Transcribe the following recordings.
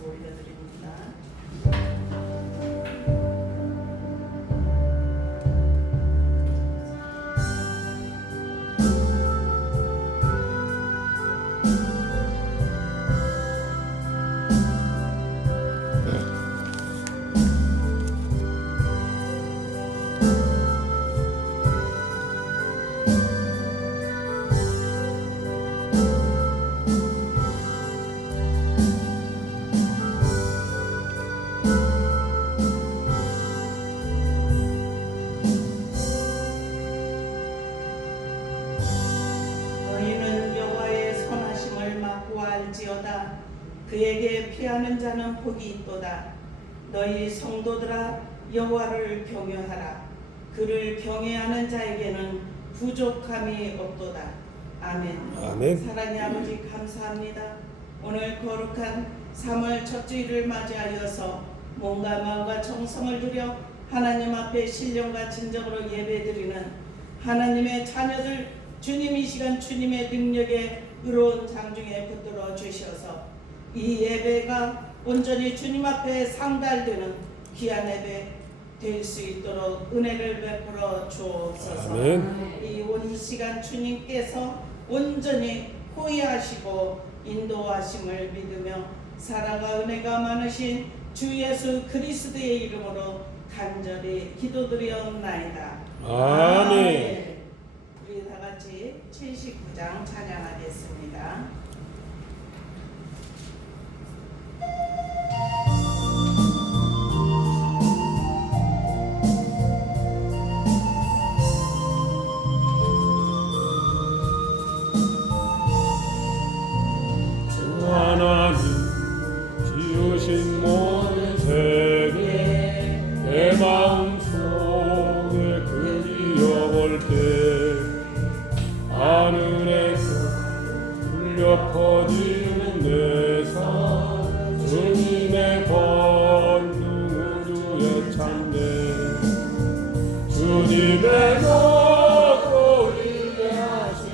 박수 올려드립니다. 너희는 여호와의 선하심을 맛보아 알지어다. 그에게 피하는 자는 복이 있도다. 너희 성도들아 여호와를 경외하라. 그를 경외하는 자에게는 부족함이 없도다. 아멘. 아멘. 사랑의 아버지 감사합니다. 오늘 거룩한 3월 첫 주일을 맞이하여서 몸과 마음과 정성을 들여 하나님 앞에 신령과 진정으로 예배드리는 하나님의 자녀들, 주님 이 시간 주님의 능력에 의로운 장중에 붙들어 주셔서 이 예배가 온전히 주님 앞에 상달되는 귀한 예배 될 수 있도록 은혜를 베풀어 주옵소서. 아멘. 이 온 시간 주님께서 온전히 호위하시고 인도하심을 믿으며 사랑과 은혜가 많으신 주 예수 그리스도의 이름으로 간절히 기도드리옵나이다. 아멘. 우리 다 같이 79장 찬양하겠습니다. 하나님 지으신 모든 세계 내 마음속에 그리워볼 때 하늘에서 울려 퍼지는 내사 주님의 권능으로 찬네 주님의 높고 위대하신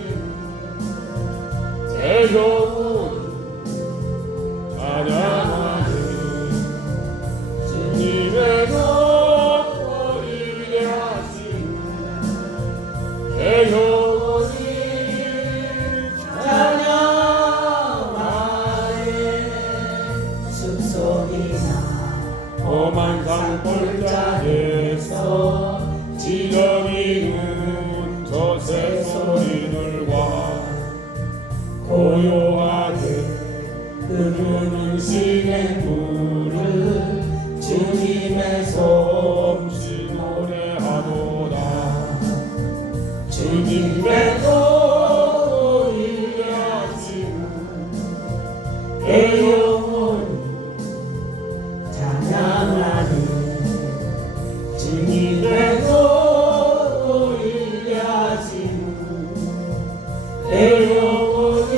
대적으로 찬양하네 주님의 높고 위대하신 대영원히 찬양하네. 숲속이나 험한 산골짜기에서 지저귀는 저 새소리들과 고요하게 흐르는 시냇물을 주님의 솜씨 노래하도다 주님의 높고 위대하심 내 영혼이 찬양하니 주님의 높고 위대하심 내 영혼이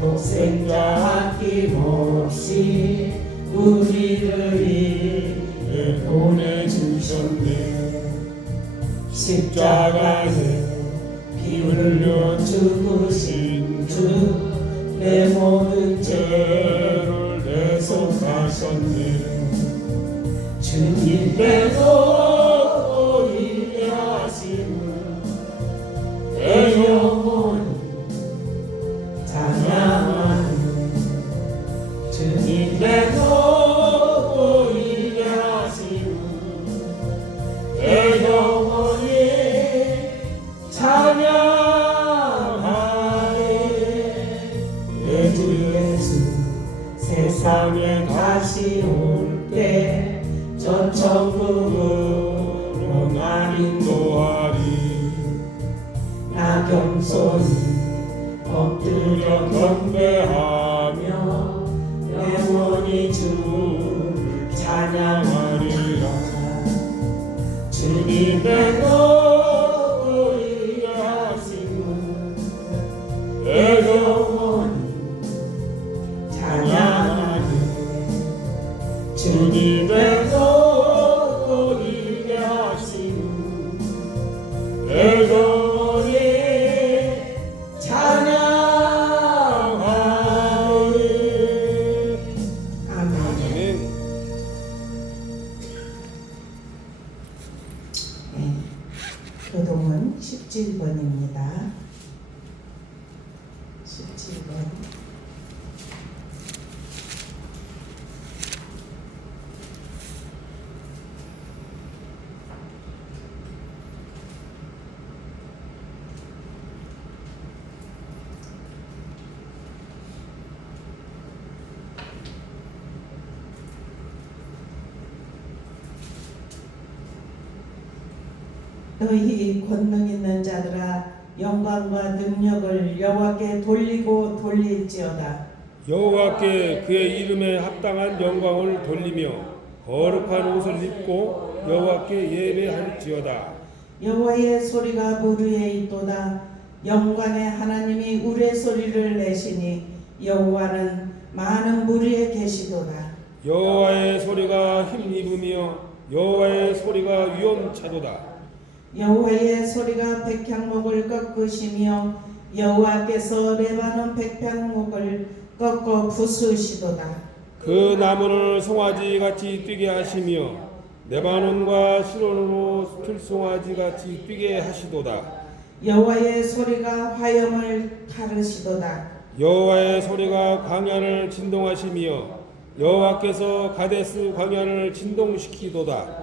독생자 아낌없이 우리를 위해 보내주셨네 십자가에 피 흘려 죽으신 주 내 모든 죄를 대속하셨네 주님의 높고 위대하심을 내 영혼이 찬양하니 주님의 높고 위대하심을 내 영혼이 찬양하네 내 주 예수 세상에 다시 올 때 전 천국으로 날 인도하리 나 겸손히 엎드려 경배하며 영원히 주를 찬양하리라 주님의 높고 위대하심을 내 영혼이 찬양하리 주님의 높고 위대하심을 내 영혼이 교문 17번입니다. 17번. 너희 권능 있는 자들아 영광과 능력을 여호와께 돌리고 돌릴지어다. 여호와께 그의 이름에 합당한 영광을 돌리며 거룩한 옷을 입고 여호와께 예배할지어다. 여호와의 소리가 무리에 있도다. 영광의 하나님이 우레소리를 내시니 여호와는 많은 무리에 계시도다. 여호와의 소리가 힘입으며 여호와의 소리가 위엄차도다. 여호와의 소리가 백향목을 꺾으시며 여호와께서 레바논 백향목을 꺾어 부수시도다. 그 나무를 송아지 같이 뛰게 하시며 레바논과 시론으로 들송아지 같이 뛰게 하시도다. 여호와의 소리가 화염을 가르시도다. 여호와의 소리가 광야를 진동하시며 여호와께서 가데스 광야를 진동시키도다.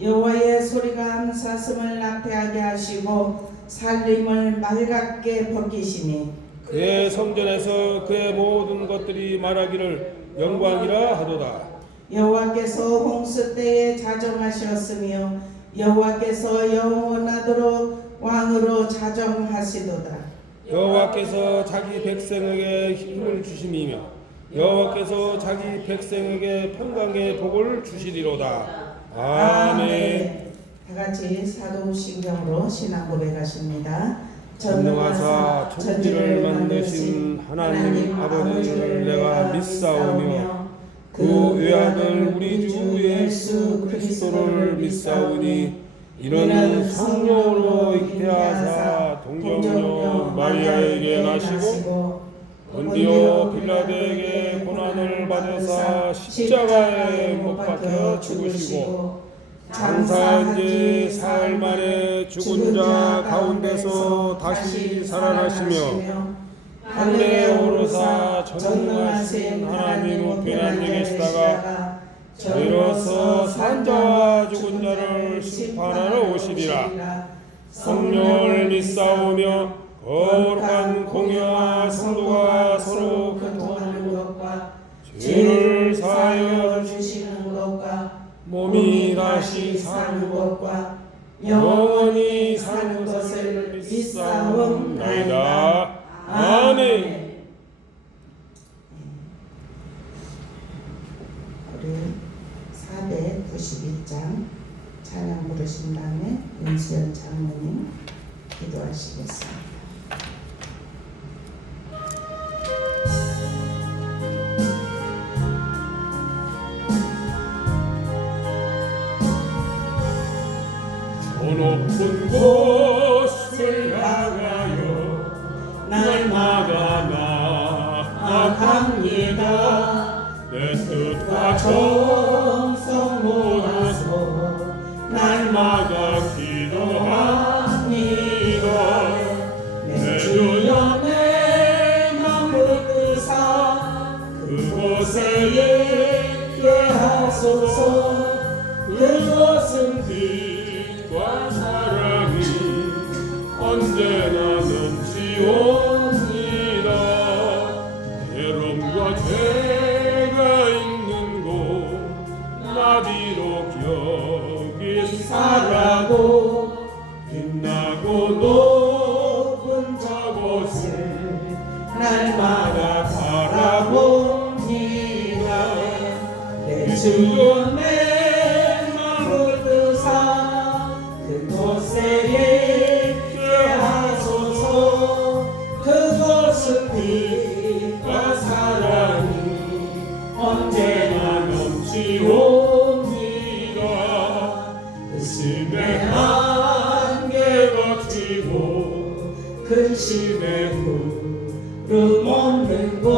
여호와의 소리가 암사슴을 낙태하게 하시고 살림을 맑게 벗기시니 그의 성전에서 그의 모든 것들이 말하기를 영광이라 하도다. 여호와께서 홍수 때에 자정하셨으며 여호와께서 영원하도록 왕으로 자정하시도다. 여호와께서 자기 백성에게 힘을 주심이며 여호와께서 자기 백성에게 평강의 복을 주시리로다. 아멘. 다 같이 사도신경으로 신앙 고백하십니다. 전능하사 천지를 만드신 하나님 아버지를 내가 믿사오며 그 외아들 우리 주 예수 그리스도를 믿사오니 이는 성령으로 잉태하사 동정녀 마리아에게 나시고 본디오 빌라도에게 고난을 받으사 십자가에 못 박혀 죽으시고 장사한 지 사흘 만에 죽은 자 가운데서 다시 살아나시며 하늘에 오르사 전능하신 하나님 우편에 앉아 계시다가 저희로서 산자와 죽은 자를 심판하러 오시리라. 성령을 믿사오며 거룩한 공회와 성도가 서로 교통하는 것과 죄를 사하여 주시는 것과 몸이 다시 사는 것과 영원히 사는 것을 믿사옵나이다. 아멘. 우리 491장 찬양 부르신 다음에 윤수연 장로님 기도하시겠습니다. 높은 곳을 향하여 날마다 나아갑니다. 내 뜻과 정성 모아서 날마다 기도합니다. 내 주여 내 맘을 뜨사 그곳에 예하소서. 그곳은 빛과 사랑이 언제나 넘치옵니다. 괴로움과 죄가 있는 곳 나비로 격이사라고 빛나고 높은 저곳을 날마다 바라봅니다. 내 주여 내 맘을 뜨사 그곳에 예하소서. 그곳은 빛과 사랑이 언제나 넘치옵니다. 근심의 안개가 지고 근심의 구름 없는 곳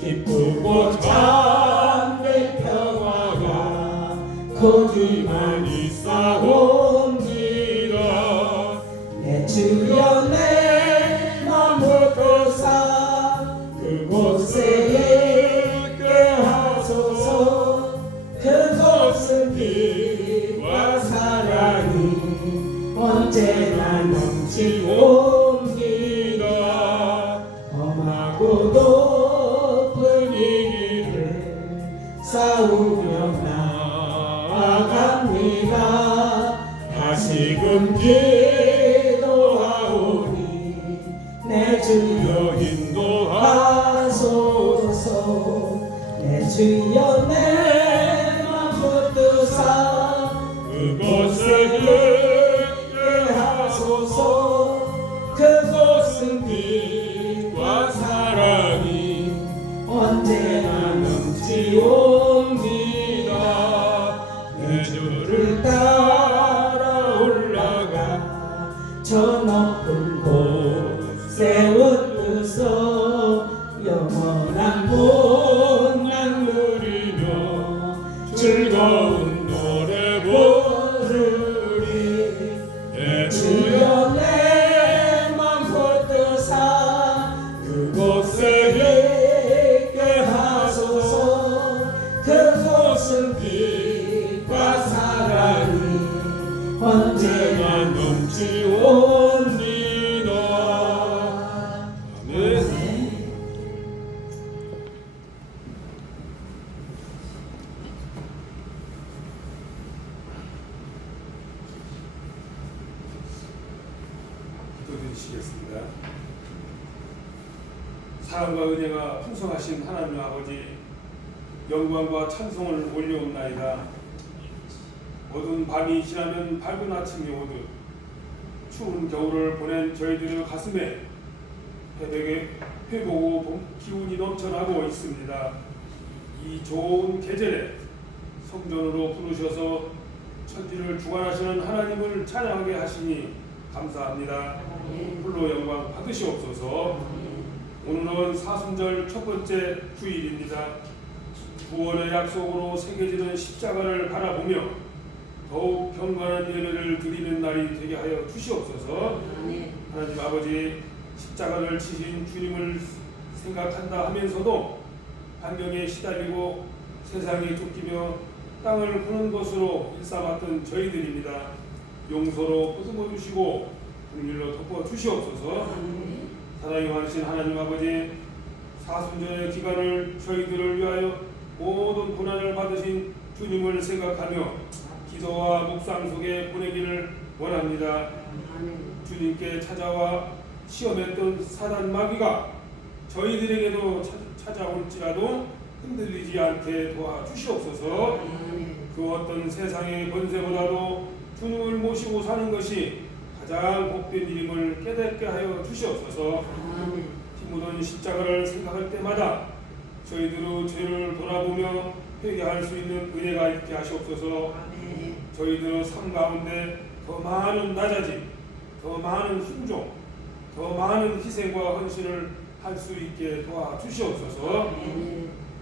기쁘고 잠들 평화가 거기만 있사옵니다. 주여 내 맘 붙드사 그곳에 있게 하소서. 그곳은 빛과 사랑이 언제나 넘치옵니다. 험하고 높은 이 길을 싸우며 나아갑니다. 다시금 기도하오니 내 주여 인도하소서. 내 주여 내 맘 붙드사 그곳에 있게 하소서. 그곳은 빛과 사랑이 언제나 넘치옵니다. 내 주를 따라 올라가 저 높은 곳에 웃으소. 영원한 복락 누리며 즐거운 노래 부르리. 내 주여 내 맘 붙드사 그곳에 있게 하소서. 그곳은 빛과 사랑이 언제나 넘치옵니다. 아멘. 기도드리시겠습니다. 사랑과 은혜가 풍성하신 하나님 아버지, 영광과 찬송을 올려옵나이다. 어두운 밤이 지나면 밝은 아침이 오듯 추운 겨울을 보낸 저희들의 가슴에 회복의 봄 기운이 넘쳐나고 있습니다. 이 좋은 계절에 성전으로 부르셔서 천지를 주관하시는 하나님을 찬양하게 하시니 감사합니다. 홀로 영광 받으시옵소서. 오늘은 사순절 첫 번째 주일입니다. 구원의 약속으로 새겨지는 십자가를 바라보며 더욱 경건한 예배를 드리는 날이 되게 하여 주시옵소서. 하나님 아버지, 십자가를 치신 주님을 생각한다 하면서도 환경에 시달리고 세상에 쫓기며 땅을 구는 것으로 일삼았던 저희들입니다. 용서로 보듬어 주시고 긍휼로 덮어 주시옵소서. 사랑이 많으신 하나님 아버지, 사순절의 기간을 저희들을 위하여 모든 고난을 받으신 주님을 생각하며 기도와 묵상 속에 보내기를 원합니다. 주님께 찾아와 시험했던 사단 마귀가 저희들에게도 찾아올지라도 흔들리지 않게 도와주시옵소서. 그 어떤 세상의 권세보다도 주님을 모시고 사는 것이 가장 복된 일임을 깨닫게 하여 주시옵소서. 피 묻은 십자가를 생각할 때마다 저희들의 죄를 돌아보며 회개할 수 있는 은혜가 있게 하시옵소서. 저희들의 삶 가운데 더 많은 낮아짐, 더 많은 순종, 더 많은 희생과 헌신을 할 수 있게 도와주시옵소서.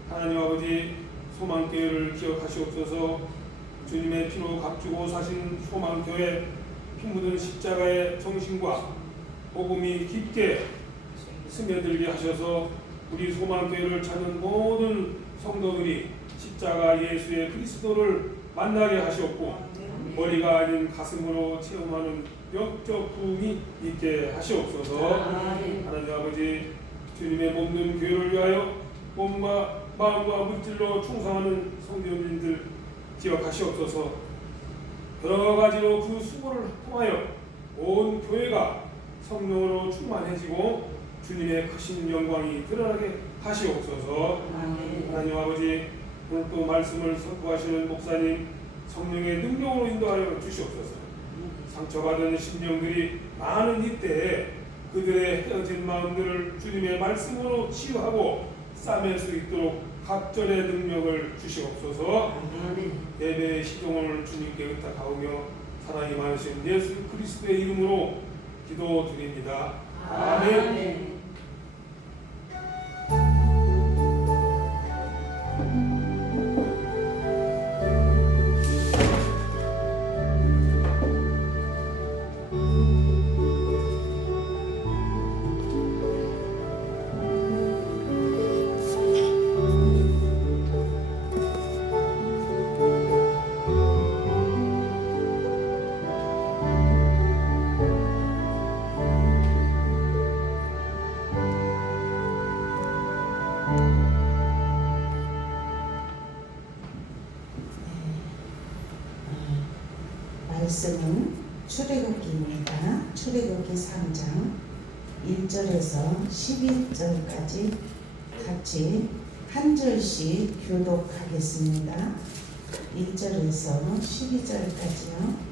하나님 아버지, 소망교회를 기억하시옵소서. 주님의 피로 값주고 사신 소망교회, 피 묻은 십자가의 정신과 복음이 깊게 스며들게 하셔서 우리 소망교회를 찾는 모든 성도들이 십자가 예수의 그리스도를 만나게 하시옵고 머리가 아닌 가슴으로 체험하는 영적 부흥이 있게 하시옵소서. 하나님 아버지, 주님의 몸된 교회를 위하여 몸과 마음과 물질로 충성하는 성도님들 기억하시옵소서. 여러 가지로 그 수고를 통하여 온 교회가 성령으로 충만해지고 주님의 크신 영광이 드러나게 하시옵소서. 하나님 아버지, 오늘 또 말씀을 선포하시는 목사님 성령의 능력으로 인도하여 주시옵소서. 상처받은 심령들이 많은 이때에 그들의 헤어진 마음들을 주님의 말씀으로 치유하고 싸맬 수 있도록 각절의 능력을 주시옵소서. 예배의 시종을 주님께 의탁하오며 사랑이 많으신 예수 그리스도의 이름으로 기도드립니다. 아멘. 말씀은 출애굽기입니다. 출애굽기 3장 1절에서 12절까지 같이 한 절씩 교독하겠습니다. 1절에서 12절까지요.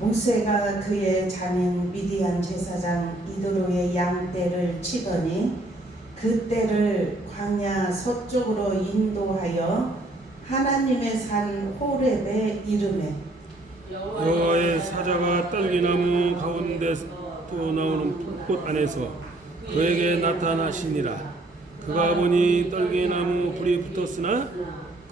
모세가 그의 자녀 미디안 제사장 이드로의 양떼를 치더니 그 떼를 광야 서쪽으로 인도하여 하나님의 산 호렙에 이르매 여호와의 사자가 떨기나무 가운데 또 나오는 불꽃 안에서 그에게 나타나시니라. 그가 보니 떨기나무 불이 붙었으나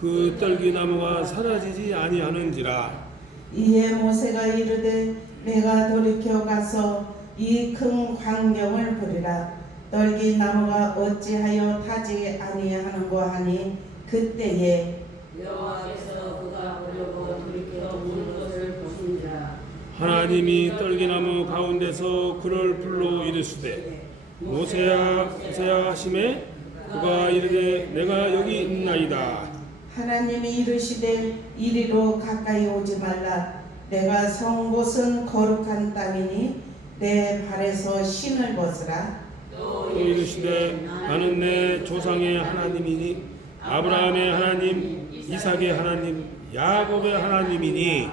그 떨기나무가 사라지지 아니하는지라. 이에 모세가 이르되 내가 돌이켜 가서 이 큰 광경을 보리라. 떨기 나무가 어찌하여 타지 아니하는고 하니 그때에 여호와께서 그가 보려고 돌이켜 보는 것을 보시니라. 하나님이 떨기나무 가운데서 그를 불러 이르시되 모세야 모세야 하시매 그가 이르되 내가 여기 있나이다. 하나님이 이르시되 이리로 가까이 오지 말라. 내가 선 곳은 거룩한 땅이니 내 발에서 신을 벗으라. 또 이르시되 나는 내 조상의 하나님이니 아브라함의 하나님 이삭의 하나님 야곱의 하나님이니.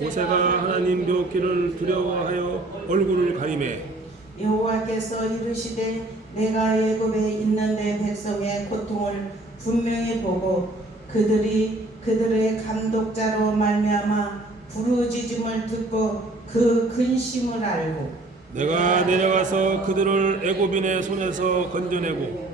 모세가 하나님 묘기를 두려워하여 얼굴을 가리매 여호와께서 이르시되 내가 애굽에 있는 내 백성의 고통을 분명히 보고 그들의 감독자로 말미암아 부르짖음을 듣고 그 근심을 알고 내가 내려가서 그들을 애굽인의 손에서 건져내고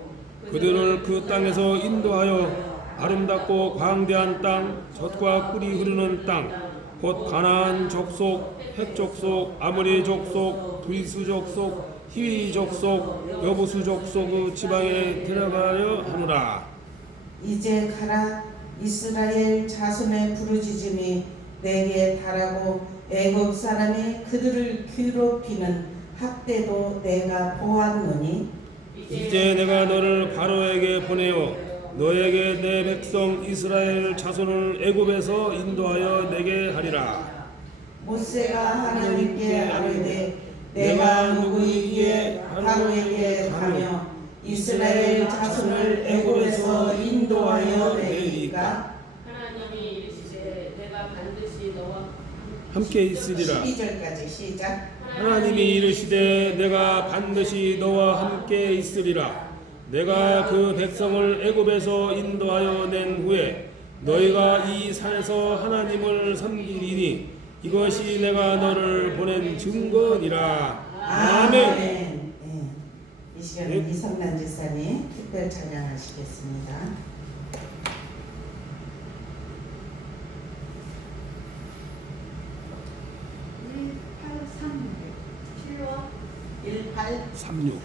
그들을 그 땅에서 인도하여 아름답고 광대한 땅 젖과 꿀이 흐르는 땅 곧 가나안 족속, 헷 족속, 아모리 족속, 브리스 족속, 히위 족속, 여부수 족속의 지방에 데려가려 하노라. 이제 가라. 이스라엘 자손의 부르짖음이 내게 달하고 애굽 사람이 그들을 괴롭히는 학대도 내가 보았노니 이제 내가 너를 바로에게 보내어 너에게 내 백성 이스라엘 자손을 애굽에서 인도하여 내게 하리라. 모세가 하나님께 아뢰되 내가 누구이기에 바로에게 가며 이스라엘 자손을 애굽에서 인도하여 내리까? 하나님이 이르시되 내가 반드시 너와 함께 있으리라. 12절까지 시작. 하나님이 이르시되 내가 반드시 너와 함께 있으리라. 내가 그 백성을 애굽에서 인도하여 낸 후에 너희가 이 산에서 하나님을 섬기리니 이것이 내가 너를 보낸 증거니라. 아멘. 네. 이 시간에 이성란 지사님 특별 찬양하시겠습니다. 36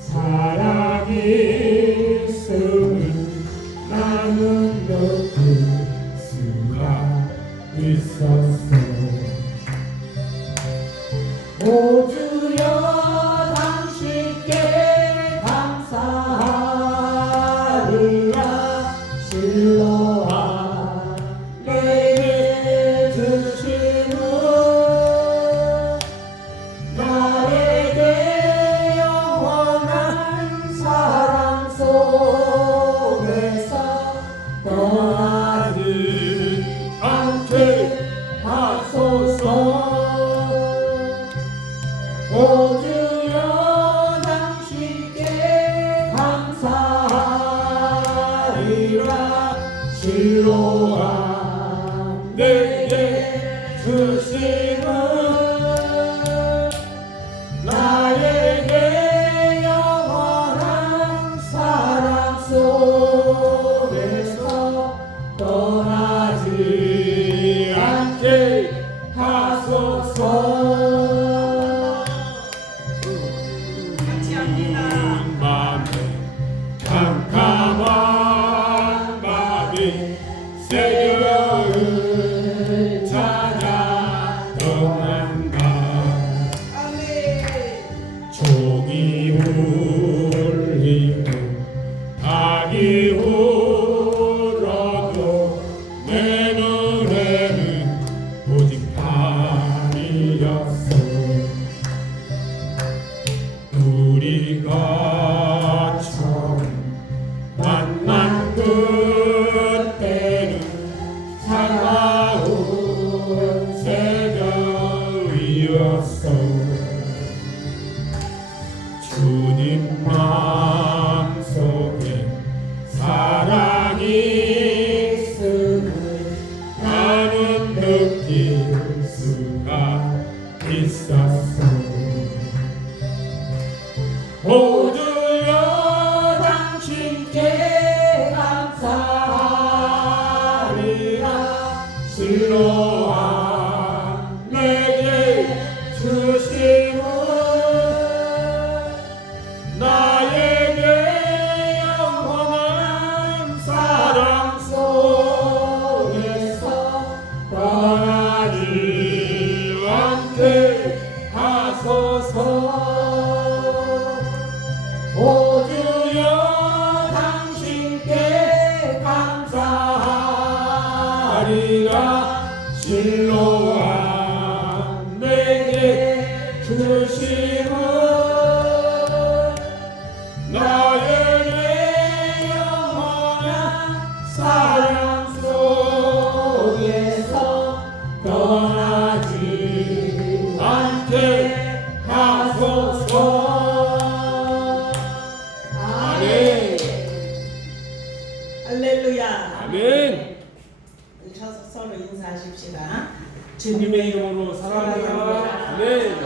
사랑이 있으니 있었소. 오 주여 당신께 감사하리라. 실로와 내게 주시는 나에게 영원한 사랑 속에서 떠나지 않게 하소서. 오 주여 당신께 감사하리라. 실로와 내게 주시는 나에게 영원한 사랑 속에서 떠나지 않게 하소서. 같이 합니다. 맘에 캄캄한 밤이 새벽을 찾아 떠난다. 아멘. 종이 울리고 닭이 울어도 내 눈에는 오직 밤이었어. 우리가 처음 만난 그때는 차가운 새벽이었어. 주님 마음속에 사랑이 있음을 나는 느낄 수가 있었어. 오 주여 당신께 감사하리라. 실로와 내게 주시는 나에게 영원한 사랑 속에서 떠나지 않게 하소서. 오 주여 당신께 감사하리라. 실로와 내게 주시는 나에게 영원한 사랑 속에서 떠나지 않게 하소서. 아멘. 할렐루야. 아멘. 서서 서로 인사하십시다. 주님의 이름으로 사랑합니다. 아멘.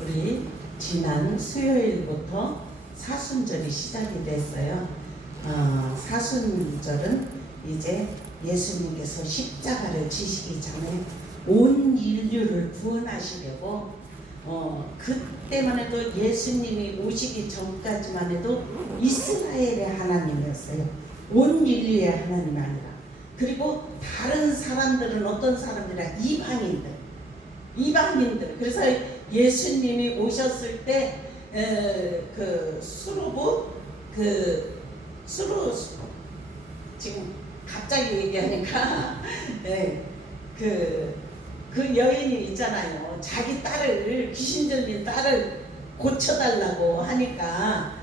우리 지난 수요일부터 사순절이 시작이 됐어요. 사순절은 이제 예수님께서 십자가를 지시기 전에 온 인류를 구원하시려고 그때만 해도 예수님이 오시기 전까지만 해도 이스라엘의 하나님이었어요. 온 인류의 하나님이 아니라. 그리고 다른 사람들은 어떤 사람들이야? 이방인들. 그래서 예수님이 오셨을 때 그 수르부 수루 지금 갑자기 얘기하니까 그 여인이 있잖아요. 자기 딸을 귀신 들린 딸을 고쳐달라고 하니까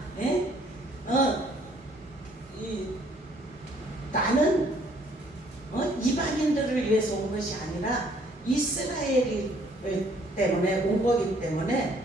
나는 이방인들을 위해서 온 것이 아니라 이스라엘이 때문에 온 거기 때문에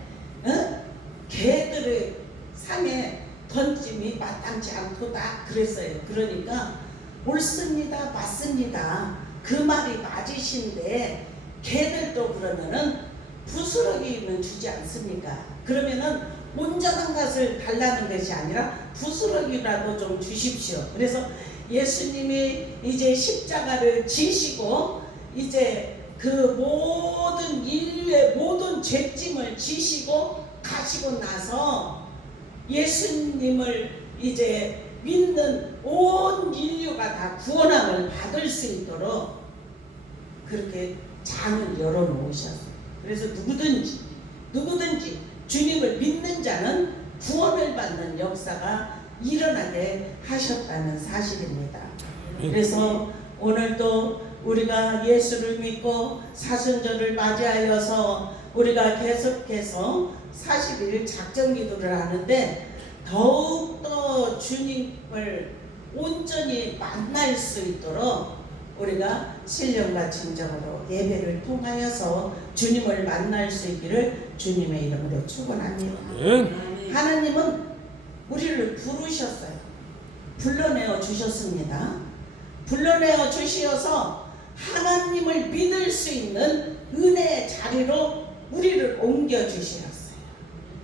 개들의 상에 던짐이 마땅치 않도다 그랬어요. 그러니까 옳습니다, 맞습니다. 그 말이 맞으신데 개들도 그러면은 부스러기는 주지 않습니까? 그러면은 온전한 것을 달라는 것이 아니라 부스러기라도 좀 주십시오. 그래서 예수님이 이제 십자가를 지시고 이제 그 모든 인류의 모든 죄짐을 지시고 가시고 나서 예수님을 이제 믿는 온 인류가 다 구원함을 받을 수 있도록 그렇게 장을 열어놓으셨어요. 그래서 누구든지 주님을 믿는 자는 구원을 받는 역사가 일어나게 하셨다는 사실입니다. 그래서 오늘도 우리가 예수를 믿고 사순절을 맞이하여서 우리가 계속해서 40일 작정 기도를 하는데 더욱더 주님을 온전히 만날 수 있도록 우리가 신령과 진정으로 예배를 통하여서 주님을 만날 수 있기를 주님의 이름으로 축원합니다. 아멘. 하나님은 우리를 부르셨어요. 불러내어 주셨습니다. 불러내어 주시어서 하나님을 믿을 수 있는 은혜의 자리로 우리를 옮겨 주셨어요.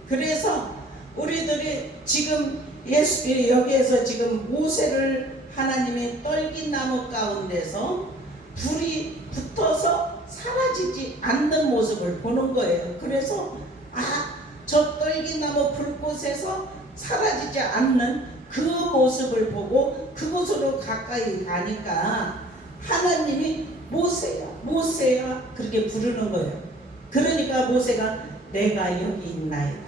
그래서 우리들이 지금 여기에서 지금 모세를 하나님의 떨기나무 가운데서 불이 붙어서 사라지지 않는 모습을 보는 거예요. 그래서 저 떨기나무 불꽃에서 사라지지 않는 그 모습을 보고 그곳으로 가까이 가니까 하나님이 모세야 모세야 그렇게 부르는 거예요. 그러니까 모세가 내가 여기 있나이다.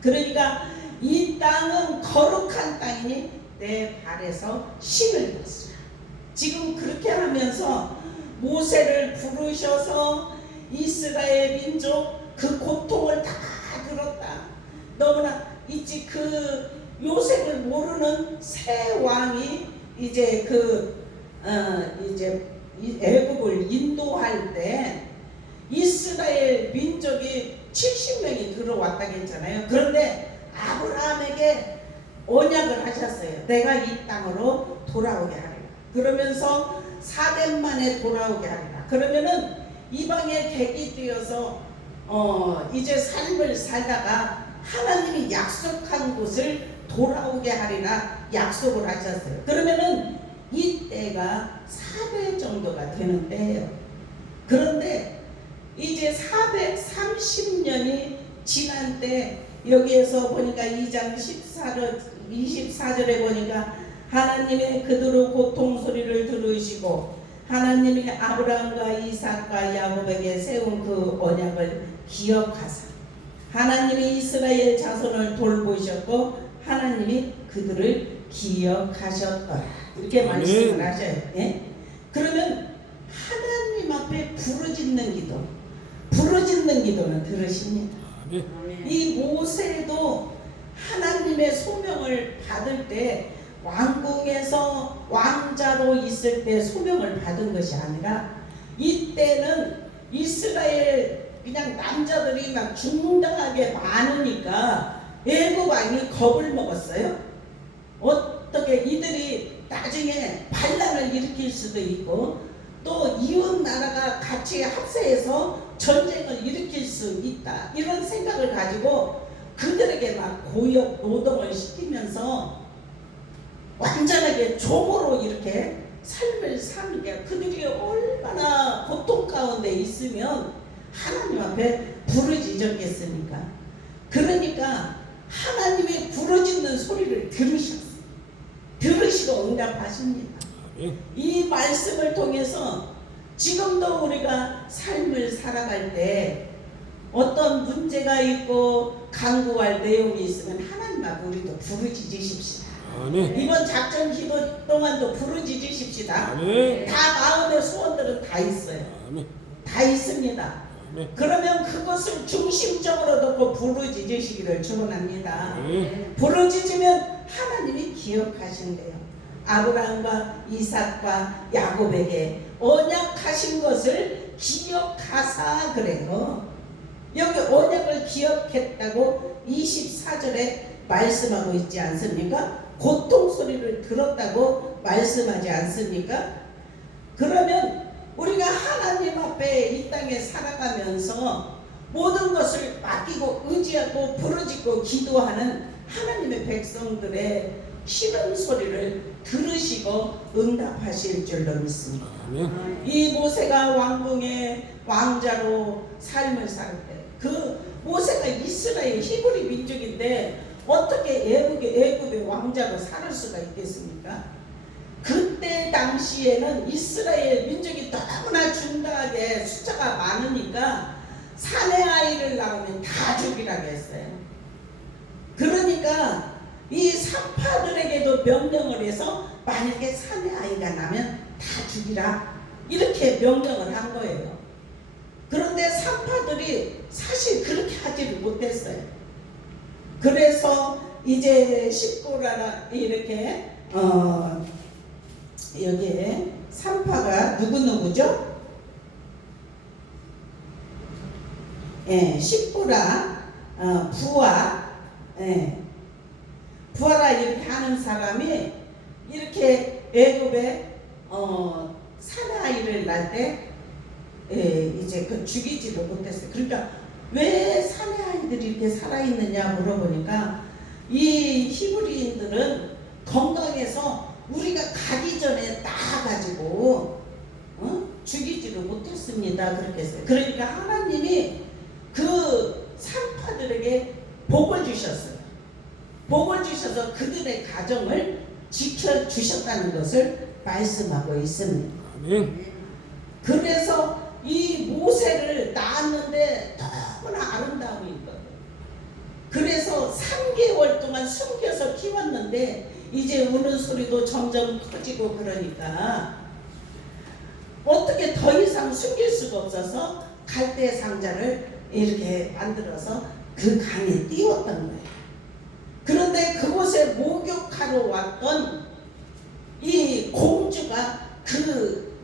그러니까 이 땅은 거룩한 땅이니 내 발에서 신을 벗으라. 지금 그렇게 하면서 모세를 부르셔서 이스라엘 민족 그 고통을 다 들었다. 너무나 있지 그 요셉을 모르는 새 왕이 이제 이제 애굽을 인도할 때 이스라엘 민족이 70명이 들어왔다고 했잖아요. 그런데 아브라함에게 언약을 하셨어요. 내가 이 땅으로 돌아오게 하리라. 그러면서 4년 만에 돌아오게 하리라. 그러면은 이방에 객이 되어서 이제 삶을 살다가 하나님이 약속한 곳을 돌아오게 하리라 약속을 하셨어요. 그러면은 이때가 4배 정도가 되는 때예요. 그런데 이제 430년이 지난 때 여기에서 보니까 2장 24절에 보니까 하나님의 그들의 고통 소리를 들으시고 하나님이 아브라함과 이삭과 야곱에게 세운 그 언약을 기억하사 하나님이 이스라엘 자손을 돌보셨고 하나님이 그들을 기억하셨더라. 이렇게 말씀을 하셔요. 예? 그러면 하나님 앞에 부르짖는 기도는 들으십니다. 이 모세도 하나님의 소명을 받을 때 왕궁에서 왕자로 있을 때 소명을 받은 것이 아니라 이때는 이스라엘 그냥 남자들이 막 중당하게 많으니까 애굽 왕이 겁을 먹었어요. 어떻게 이들이 나중에 반란을 일으킬 수도 있고 또 이웃 나라가 같이 합세해서 전쟁을 일으킬 수 있다 이런 생각을 가지고 그들에게 막 고역 노동을 시키면서 완전하게 종으로 이렇게 삶을 사는 게 그들이 얼마나 고통 가운데 있으면 하나님 앞에 부르짖었겠습니까? 그러니까 하나님의 부르짖는 소리를 들으시고 응답하십니다. 이 말씀을 통해서 지금도 우리가 삶을 살아갈 때 어떤 문제가 있고 간구할 내용이 있으면 하나님 앞에 우리도 부르짖으십시다. 이번 작전 기도 동안도 부르짖으십시다. 다 마음의 소원들은 다 있어요. 다 있습니다. 그러면 그것을 중심적으로 놓고 부르짖으시기를 축원합니다. 부르짖으면 하나님이 기억하신대요. 아브라함과 이삭과 야곱에게 언약하신 것을 기억하사 그래요. 여기 언약을 기억했다고 24절에 말씀하고 있지 않습니까? 고통 소리를 들었다고 말씀하지 않습니까? 그러면 우리가 하나님 앞에 이 땅에 살아가면서 모든 것을 맡기고 의지하고 부르짖고 기도하는 하나님의 백성들의 신음 소리를 들으시고 응답하실 줄로 믿습니다. 이 모세가 왕궁의 왕자로 삶을 살 때 그 모세가 이스라엘 히브리 민족인데 어떻게 애굽의 왕자로 살 수가 있겠습니까? 그때 당시에는 이스라엘 민족이 너무나 중대하게 숫자가 많으니까 사내 아이를 낳으면 다 죽이라고 했어요. 그러니까 이 산파들에게도 명령을 해서 만약에 사내 아이가 나면 다 죽이라 이렇게 명령을 한 거예요. 그런데 산파들이 사실 그렇게 하지를 못했어요. 그래서 이제 십보라나 이렇게 여기에 산파가 누구죠? 예, 십보라, 부하, 부하라 이렇게 하는 사람이 이렇게 애굽에 사내아이를 낳을 때 이제 그 죽이지도 못했어요. 그러니까 왜 사내아이들이 이렇게 살아있느냐 물어보니까 이 히브리인들은 건강해서 우리가 가기 전에 낳아가지고 죽이지도 못했습니다. 그렇게 했어요. 그러니까 하나님이 그 산파들에게 복을 주셨어요. 복을 주셔서 그들의 가정을 지켜주셨다는 것을 말씀하고 있습니다. 아멘. 그래서 이 모세를 낳았는데 너무나 아름다움이 있거든요. 그래서 3개월 동안 숨겨서 키웠는데 이제 우는 소리도 점점 커지고 그러니까 어떻게 더 이상 숨길 수가 없어서 갈대 상자를 이렇게 만들어서 그 강에 띄웠던 거예요. 그런데 그곳에 목욕하러 왔던 이 공주가 그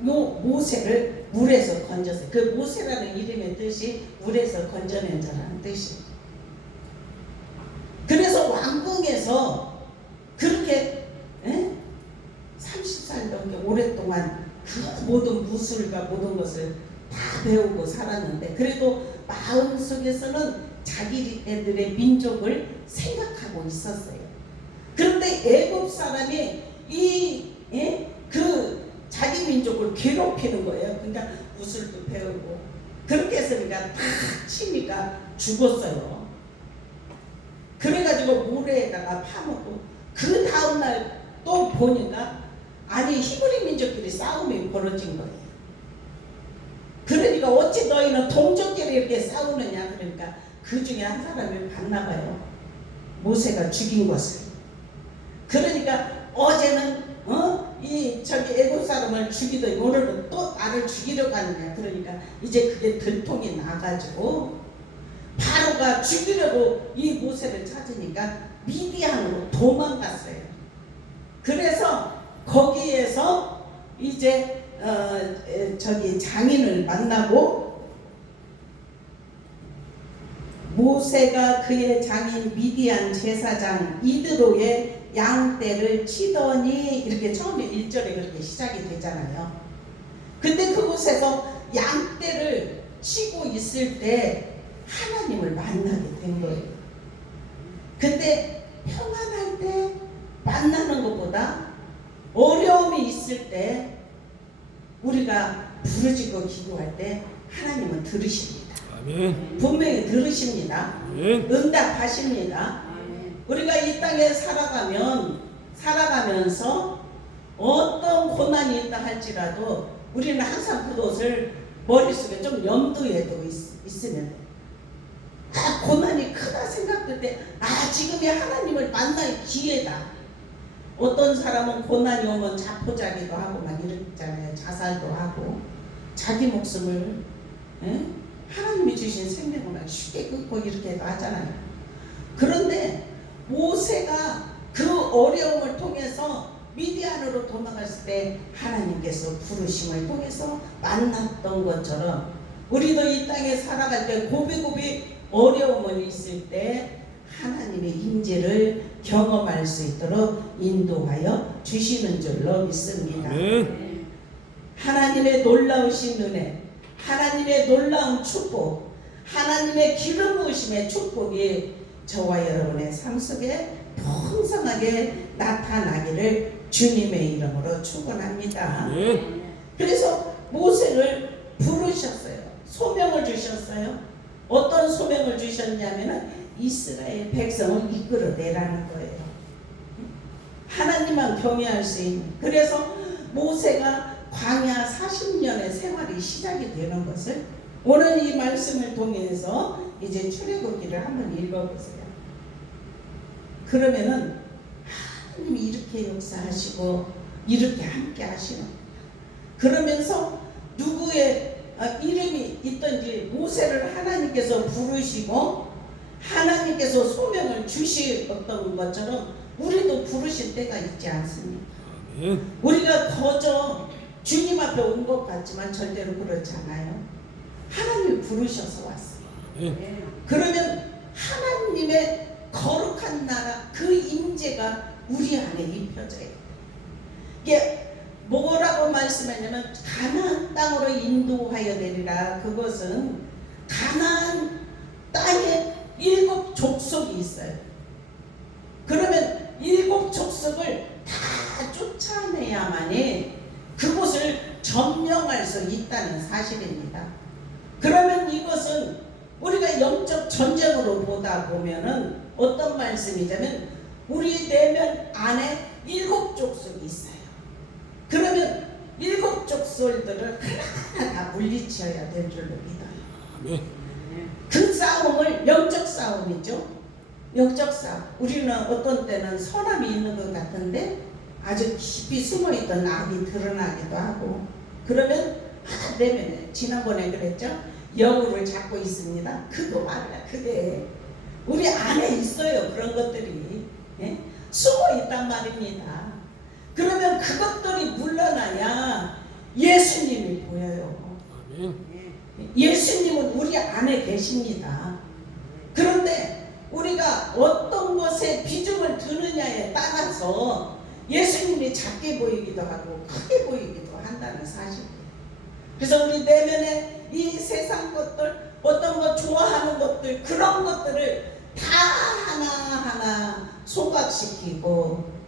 모세를 물에서 건졌어요. 그 모세라는 이름의 뜻이 물에서 건져낸 자라는 뜻이에요. 그래서 왕궁에서 그렇게 30살 넘게 오랫동안 그 모든 무술과 모든 것을 다 배우고 살았는데 그래도 마음속에서는 자기네들의 민족을 생각하고 있었어요. 그런데 애굽 사람이 그 자기 민족을 괴롭히는 거예요. 그러니까 무술도 배우고 그렇게 했으니까 다 치니까 죽었어요. 그래가지고 모래에다가 파묻고 그 다음날 또 보니까 아니 히브리 민족끼리 싸움이 벌어진 거예요. 그러니까 어찌 너희는 동족끼리 이렇게 싸우느냐. 그러니까 그 중에 한 사람이 봤나 봐요. 모세가 죽인 것을. 그러니까 어제는 저기 애굽 사람을 죽이더니 오늘은 또 나를 죽이려고 하느냐. 그러니까 이제 그게 들통이 나가지고 바로가 죽이려고 이 모세를 찾으니까 미디안으로 도망갔어요. 그래서 거기에서 이제 저기 장인을 만나고 모세가 그의 장인 미디안 제사장 이드로의 양떼를 치더니 이렇게 처음에 1절에 그렇게 시작이 되잖아요. 근데 그곳에서 양떼를 치고 있을 때 하나님을 만나게 된 거예요. 근데 평안할 때 만나는 것보다 어려움이 있을 때 우리가 부르짖고 기도할 때 하나님은 들으십니다. 아멘. 분명히 들으십니다. 아멘. 응답하십니다. 우리가 이 땅에 살아가면서 어떤 고난이 있다 할지라도 우리는 항상 그것을 머릿속에 좀 염두에 두고 있으면 돼요. 고난이 크다 생각될 때 지금이 하나님을 만날 기회다. 어떤 사람은 고난이 오면 자포자기도 하고 막 이러잖아요. 자살도 하고 자기 목숨을 하나님이 주신 생명을 막 쉽게 끊고 이렇게 하잖아요. 그런데 모세가 그 어려움을 통해서 미디안으로 도망갔을 때 하나님께서 부르심을 통해서 만났던 것처럼 우리도 이 땅에 살아갈 때 고비고비 어려움을 있을 때 하나님의 임재를 경험할 수 있도록 인도하여 주시는 줄로 믿습니다. 아멘. 하나님의 놀라우신 은혜, 하나님의 놀라운 축복, 하나님의 기름 부으심의 축복이 저와 여러분의 삶 속에 풍성하게 나타나기를 주님의 이름으로 축원합니다. 아멘. 그래서 모세를 부르셨어요. 소명을 주셨어요. 어떤 소명을 주셨냐면은 이스라엘 백성을 이끌어내라는 거예요. 하나님만 경외할 수 있는. 그래서 모세가 광야 40년의 생활이 시작이 되는 것을 오늘 이 말씀을 통해서 이제 출애굽기를 한번 읽어보세요. 그러면은 하나님이 이렇게 역사하시고 이렇게 함께 하시는, 그러면서 누구의 이름이 있든지 모세를 하나님께서 부르시고 하나님께서 소명을 주셨던 것처럼 우리도 부르실 때가 있지 않습니까? 아멘. 우리가 거저 주님 앞에 온 것 같지만 절대로 그렇지 않아요. 하나님이 부르셔서 왔어요. 아멘. 그러면 하나님의 거룩한 나라 그 임재가 우리 안에 입혀져요. 이게 뭐라고 말씀하냐면 가나안 땅으로 인도하여 내리라. 그것은 가나안 땅에 7 족속이 있어요. 그러면 7 족속을 다 쫓아내야만이 그곳을 점령할 수 있다는 사실입니다. 그러면 이것은 우리가 영적 전쟁으로 보다 보면은 어떤 말씀이냐면 우리 내면 안에 7 족속이 있어요. 그러면 7 족속들을 하나하나 다 물리쳐야 될 줄로 믿어요. 아멘. 그 싸움을 영적 싸움이죠. 영적 싸움. 우리는 어떤 때는 선함이 있는 것 같은데 아주 깊이 숨어있던 악이 드러나기도 하고, 그러면 내면에 지난번에 그랬죠. 여우를 잡고 있습니다. 그거 말이야. 그게 우리 안에 있어요. 그런 것들이 숨어 있단 말입니다. 그러면 그것들이 물러나야 예수님이 보여요. 아멘. 예수님은 우리 안에 계십니다. 그런데 우리가 어떤 것에 비중을 두느냐에 따라서 예수님이 작게 보이기도 하고 크게 보이기도 한다는 사실이에요. 그래서 우리 내면에 이 세상 것들, 어떤 것 좋아하는 것들, 그런 것들을 다 하나하나 소각시키고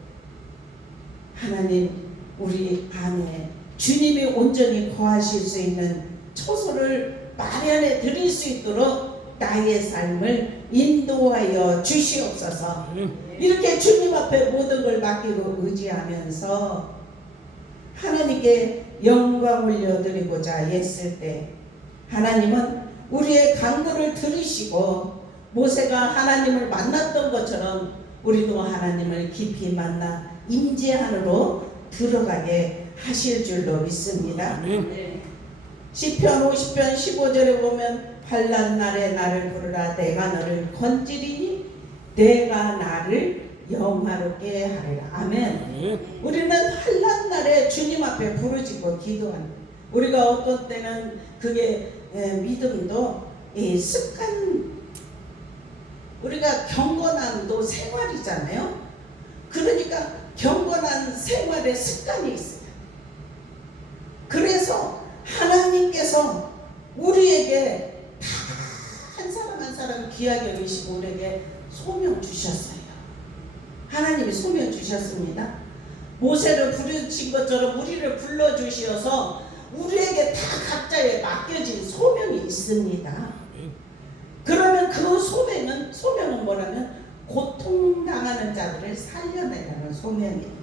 하나님 우리 안에 주님이 온전히 거하실 수 있는 처소를 마련해 드릴 수 있도록 나의 삶을 인도하여 주시옵소서. 아멘. 이렇게 주님 앞에 모든 걸 맡기고 의지하면서 하나님께 영광 올려드리고자 했을 때 하나님은 우리의 간구를 들으시고 모세가 하나님을 만났던 것처럼 우리도 하나님을 깊이 만나 임재 안으로 들어가게 하실 줄로 믿습니다. 아멘. 시편 50편 15절에 보면 환난 날에 나를 부르라. 내가 너를 건지리니 내가 나를 영화롭게 하리라. 아멘. 아멘. 우리는 환난 날에 주님 앞에 부르짖고 기도하는, 우리가 어떤 때는 그게 믿음도 습관, 우리가 경건함도 생활이잖아요. 그러니까 경건한 생활의 습관이 있어요. 그래서 하나님께서 우리에게 다 한 사람 한 사람 귀하게 여기시고 우리에게 소명 주셨어요. 하나님이 소명 주셨습니다. 모세를 부르신 것처럼 우리를 불러주셔서 우리에게 다 각자에 맡겨진 소명이 있습니다. 그러면 그 소명은 뭐라면 고통당하는 자들을 살려내라는 소명이에요.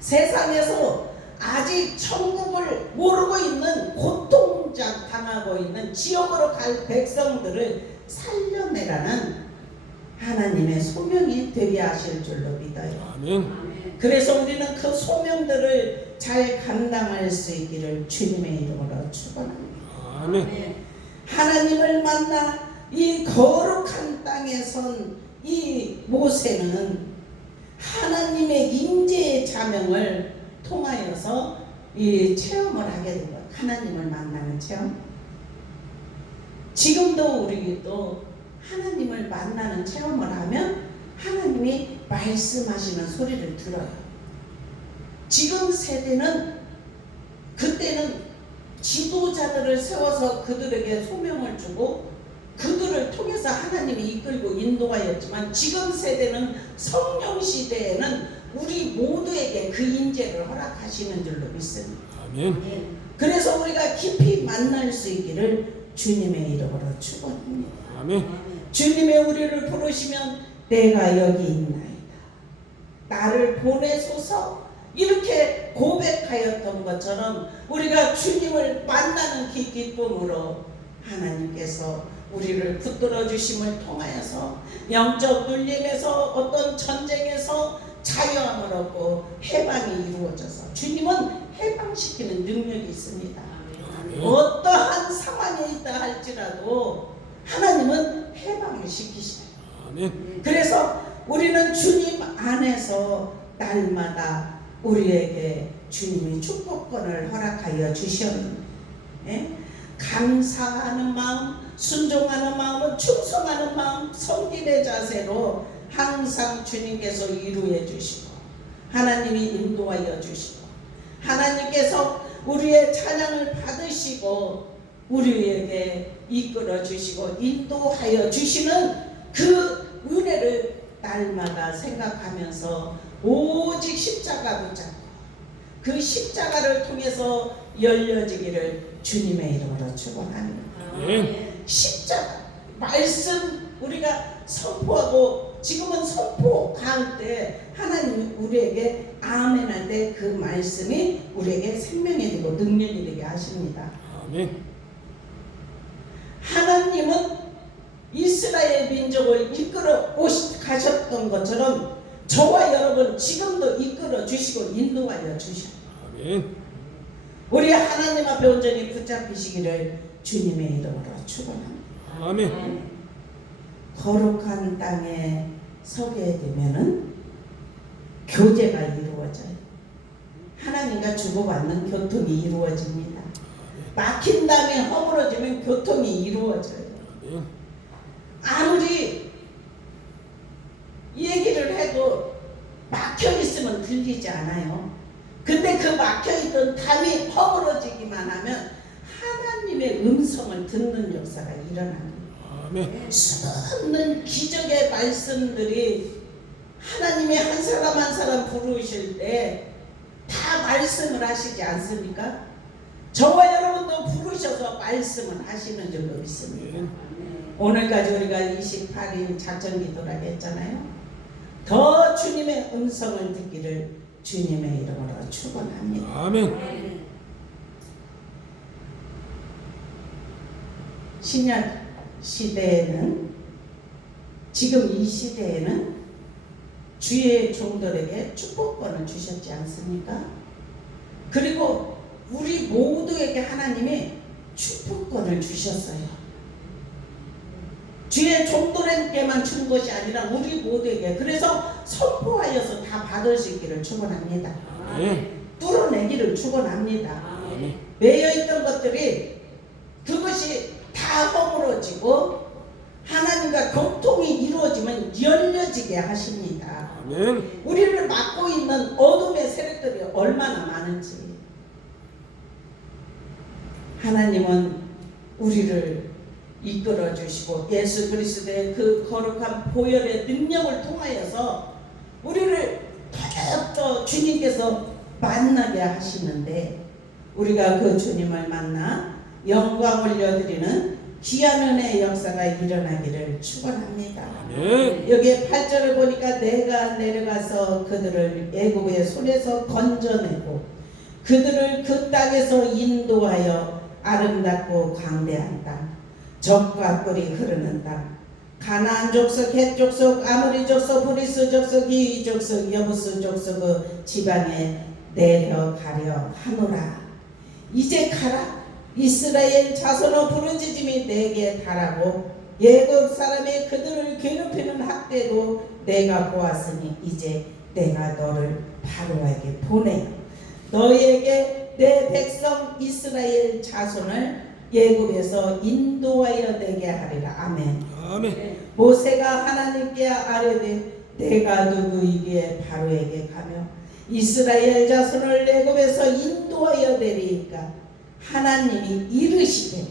세상에서 아직 천국을 모르고 있는 고통당하고 있는 지옥으로 갈 백성들을 살려내라는 하나님의 소명이 되게 하실 줄로 믿어요. 아멘. 그래서 우리는 그 소명들을 잘 감당할 수 있기를 주님의 이름으로 축원합니다. 아멘. 하나님을 만나 이 거룩한 땅에 선 이 모세는 하나님의 임재의 자명을 통하여서 이 체험을 하게 된 거예요. 하나님을 만나는 체험. 지금도 우리도 하나님을 만나는 체험을 하면 하나님이 말씀하시는 소리를 들어요. 지금 세대는, 그때는 지도자들을 세워서 그들에게 소명을 주고 그들을 통해서 하나님이 이끌고 인도하였지만 지금 세대는 성령 시대에는 우리 모두에게 그 임재를 허락하시는 줄로 믿습니다. 아멘. 그래서 우리가 깊이 만날 수 있기를 주님의 이름으로 축원합니다. 아멘. 주님의 우리를 부르시면 내가 여기 있나이다. 나를 보내소서. 이렇게 고백하였던 것처럼 우리가 주님을 만나는 기쁨으로 하나님께서 우리를 붙들어 주심을 통하여서 영적 눌림에서 어떤 전쟁에서 자유함을 얻고 해방이 이루어져서 주님은 해방시키는 능력이 있습니다. 어떠한 상황에 있다 할지라도 하나님은 해방을 시키시다. 아멘. 그래서 우리는 주님 안에서 날마다 우리에게 주님이 축복권을 허락하여 주셨는데, 감사하는 마음, 순종하는 마음은 충성하는 마음, 섬김의 자세로 항상 주님께서 이루어 주시고 하나님이 인도하여 주시고 하나님께서 우리의 찬양을 받으시고 우리에게 이끌어 주시고 인도하여 주시는 그 은혜를 날마다 생각하면서 오직 십자가 붙잡고 그 십자가를 통해서 열려지기를 주님의 이름으로 축원합니다. 십자가 말씀 우리가 선포하고 지금은 선포할 때 하나님이 우리에게 아멘 할 때 그 말씀이 우리에게 생명이 되고 능력이 되게 하십니다. 아멘. 하나님은 이스라엘 민족을 이끌어 가셨던 것처럼 저와 여러분 지금도 이끌어 주시고 인도하여 주셔요. 아멘. 우리 하나님 앞에 온전히 붙잡히시기를 주님의 이름으로 축원합니다. 아멘. 거룩한 땅에 서게 되면은 교제가 이루어져요. 하나님과 주고받는 교통이 이루어집니다. 막힌 다음에 허물어지면 교통이 이루어져요. 아무리 얘기를 해도 막혀 있으면 들리지 않아요. 근데 그 막혀 있던 담이 허물어지기만 하면 하나님의 음성을 듣는 역사가 일어납니다. 아멘. 수없는 기적의 말씀들이 하나님의 한 사람 한 사람 부르실 때 다 말씀을 하시지 않습니까? 저와 여러분도 부르셔서 말씀을 하시는 줄로 믿습니다. 오늘까지 우리가 28일 작전기도라고 했잖아요. 더 주님의 음성을 듣기를 주님의 이름으로 축원합니다. 아멘. 신약 시대에는 지금 이 시대에는 주의 종들에게 축복권을 주셨지 않습니까? 그리고 우리 모두에게 하나님이 축복권을 주셨어요. 주의 종들에게만 준 것이 아니라 우리 모두에게. 그래서 선포하여서 다 받을 수 있기를 축원합니다. 뚫어내기를 축원합니다. 매여있던 것들이 그것이 다 허물어지고 하나님과 교통이 이루어지면 열려지게 하십니다. 아멘. 우리를 막고 있는 어둠의 세력들이 얼마나 많은지 하나님은 우리를 이끌어 주시고 예수 그리스도의 그 거룩한 보혈의 능력을 통하여서 우리를 더욱더 주님께서 만나게 하시는데 우리가 그 주님을 만나 영광 올려드리는 귀한 은혜의 역사가 일어나기를 축원합니다. 여기에 8절을 보니까 내가 내려가서 그들을 애굽의 손에서 건져내고 그들을 그 땅에서 인도하여 아름답고 광대한 땅 젖과 꿀이 흐르는 땅 가나안 족속, 헷 족속, 아모리 족속, 브리스 족속, 기위 족속, 여부스 족속 그 지방에 내려가려 하노라. 이제 가라. 이스라엘 자손의 부르짖음이 내게 달하고 애굽 사람의 그들을 괴롭히는 학대도 내가 보았으니 이제 내가 너를 바로에게 보내요. 너희에게 내 백성 이스라엘 자손을 애굽에서 인도하여 내게 하리라. 아멘. 아멘. 모세가 하나님께 아뢰되 내가 누구이기에 바로에게 가며 이스라엘 자손을 애굽에서 인도하여 내리니까 하나님이 이르시되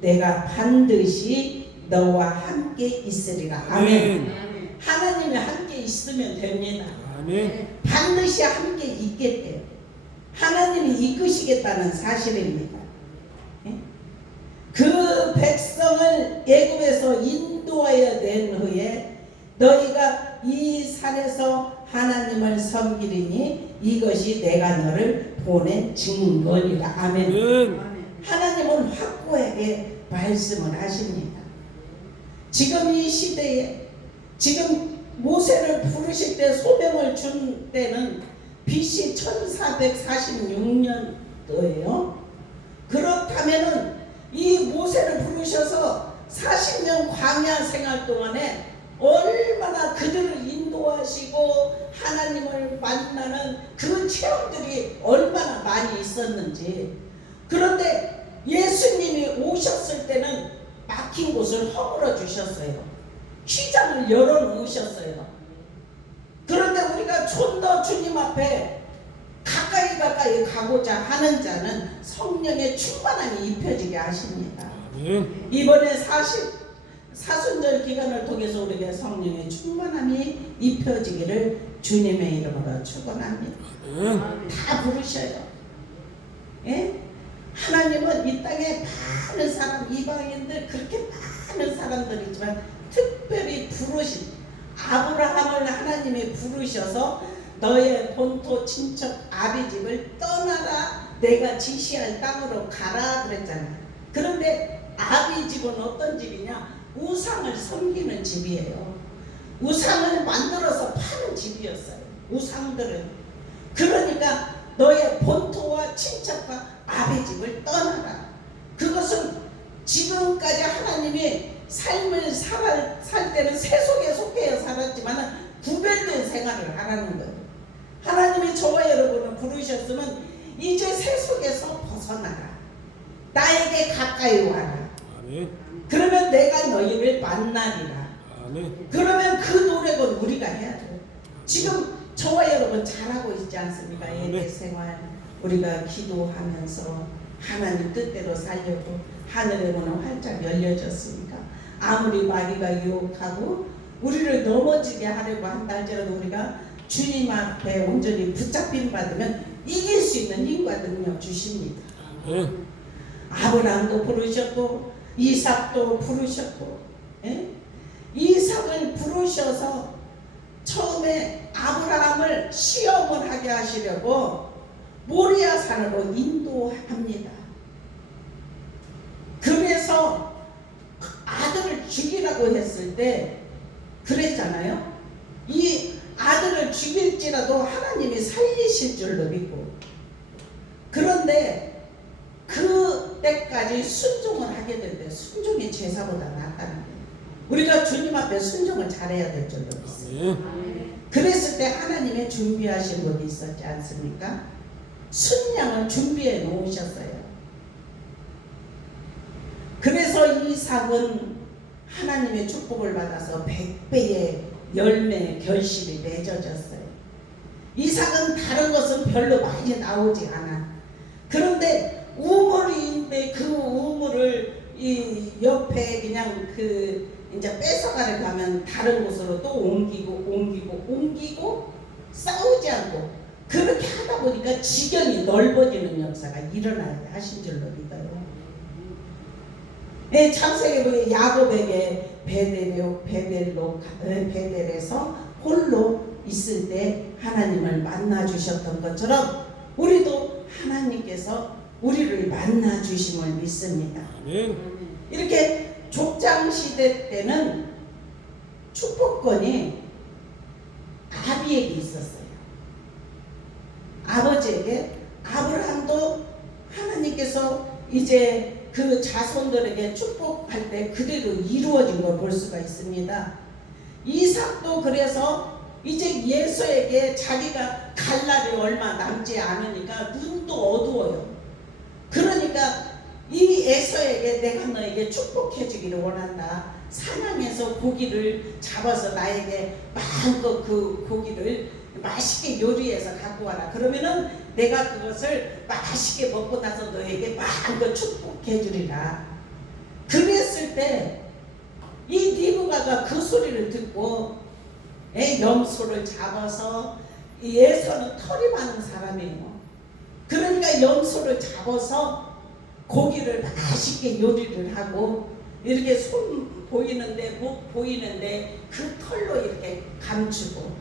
내가 반드시 너와 함께 있으리라. 아멘. 하나님이 함께 있으면 됩니다. 아멘. 반드시 함께 있겠대요. 하나님이 이끄시겠다는 사실입니다. 그 백성을 애굽에서 인도하여 낸 후에 너희가 이 산에서 하나님을 섬기리니 이것이 내가 너를 보낸 증거니라. 아멘. 아멘. 하나님은 확고하게 말씀을 하십니다. 지금 이 시대에 지금 모세를 부르실 때 소명을 준 때는 BC 1446년도예요. 그렇다면은 이 모세를 부르셔서 40년 광야 생활 동안에 얼마나 그들을 인도하시고 하나님을 만나는 그 체험들이 얼마나 많이 있었는지. 그런데 예수님이 오셨을 때는 막힌 곳을 허물어 주셨어요. 휘장을 열어 놓으셨어요. 그런데 우리가 좀 더 주님 앞에 가까이 가고자 하는 자는 성령의 충만함이 입혀지게 하십니다. 아멘. 이번에 사순절 기간을 통해서 우리에게 성령의 충만함이 입혀지기를 주님의 이름으로 축원합니다. 아멘. 다 부르셔요. 예? 하나님은 이 땅에 많은 사람, 이방인들 그렇게 많은 사람들이지만 특별히 부르신 아브라함을 하나님이 부르셔서 너의 본토 친척 아비집을 떠나라, 내가 지시할 땅으로 가라 그랬잖아요. 그런데 아비집은 어떤 집이냐? 우상을 섬기는 집이에요. 우상을 만들어서 파는 집이었어요. 우상들은. 그러니까 너의 본토와 친척과 아비집을 떠나라. 그것은 지금까지 하나님이 삶을 살 때는 세속에 속해 살았지만 구별된 생활을 하라는 거예요. 하나님이 저와 여러분을 부르셨으면 이제 세속에서 벗어나라. 나에게 가까이 와라. 아멘. 그러면 내가 너희를 만나리라. 아멘. 그러면 그 노력은 우리가 해야 돼요. 지금 저와 여러분 잘하고 있지 않습니까? 예배 생활 우리가 기도하면서 하나님 뜻대로 살려고 하늘의 문은 활짝 열려졌습니까? 아무리 마귀가 유혹하고 우리를 넘어지게 하려고 한다 할지라도 우리가 주님 앞에 온전히 붙잡힘 받으면 이길 수 있는 힘과 능력 주십니다. 아멘. 아브라함도 부르셨고 이삭도 부르셨고, 예? 이삭을 부르셔서 처음에 아브라함을 시험을 하게 하시려고 모리아 산으로 인도합니다. 그래서 아들을 죽이라고 했을 때 그랬잖아요. 이 아들을 죽일지라도 하나님이 살리실 줄로 믿고, 그런데 그때까지 순종을 하게 될 때 순종이 제사보다 낫다는 거예요. 우리가 주님 앞에 순종을 잘해야 될 줄로 믿어요. 아멘. 그랬을 때 하나님의 준비하신 것이 있었지 않습니까? 순양을 준비해 놓으셨어요. 그래서 이삭은 하나님의 축복을 받아서 100배의 열매 결실이 맺어졌어요. 이삭은 다른 것은 별로 많이 나오지 않아. 그런데 우물인데 그 우물을 이 옆에 그냥 이제 뺏어가려고 하면 다른 곳으로 또 옮기고 싸우지 않고 그렇게 하다 보니까 지경이 넓어지는 역사가 일어나야 하신 줄로 믿어요. 네, 창세기 보면 야곱에게 베델에서 홀로 있을 때 하나님을 만나 주셨던 것처럼 우리도 하나님께서 우리를 만나 주심을 믿습니다. 아멘. 이렇게 족장 시대 때는 축복권이 아비에게 있었어요. 아버지에게. 아브라함도 하나님께서 이제 그 자손들에게 축복할 때 그대로 이루어진 걸 볼 수가 있습니다. 이삭도 그래서 이제 예서에게 자기가 갈 날이 얼마 남지 않으니까 눈도 어두워요. 그러니까 이 에서에게 내가 너에게 축복해 주기를 원한다. 사냥해서 고기를 잡아서 나에게 마음껏 그 고기를 맛있게 요리해서 갖고 와라. 그러면은 내가 그것을 맛있게 먹고 나서 너에게 마음껏 축복해 주리라. 그랬을 때 이 리브가가 그 소리를 듣고 염소를 잡아서 에서는 털이 많은 사람이에요. 그러니까 염소를 잡아서 고기를 맛있게 요리를 하고 이렇게 손 보이는데 목 보이는데 그 털로 이렇게 감추고.